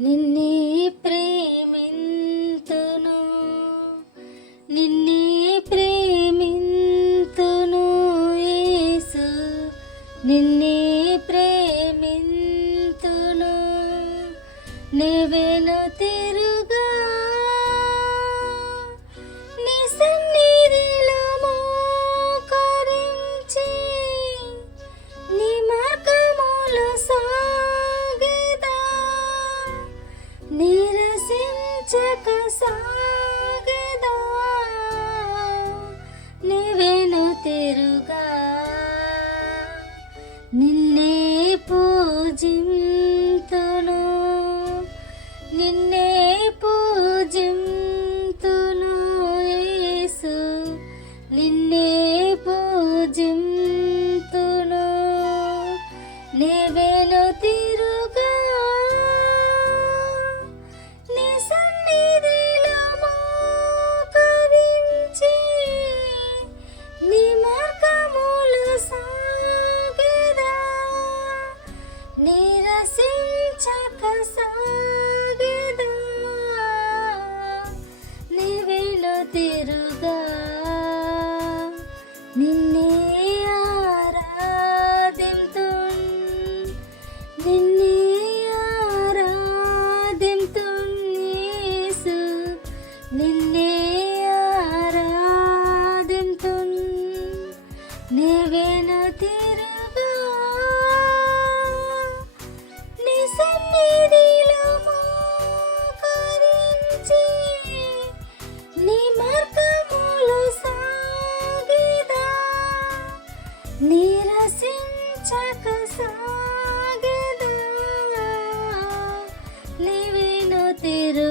నిన్నే ప్రేమింతును. నిన్నే ప్రేమింతును యేసు. నిన్నే ప్రేమింతును. నేవేను తిరు పూజింతును నిన్నే నిరసించక సాగదా. నశించక సాగదా? నీవేనో తెరు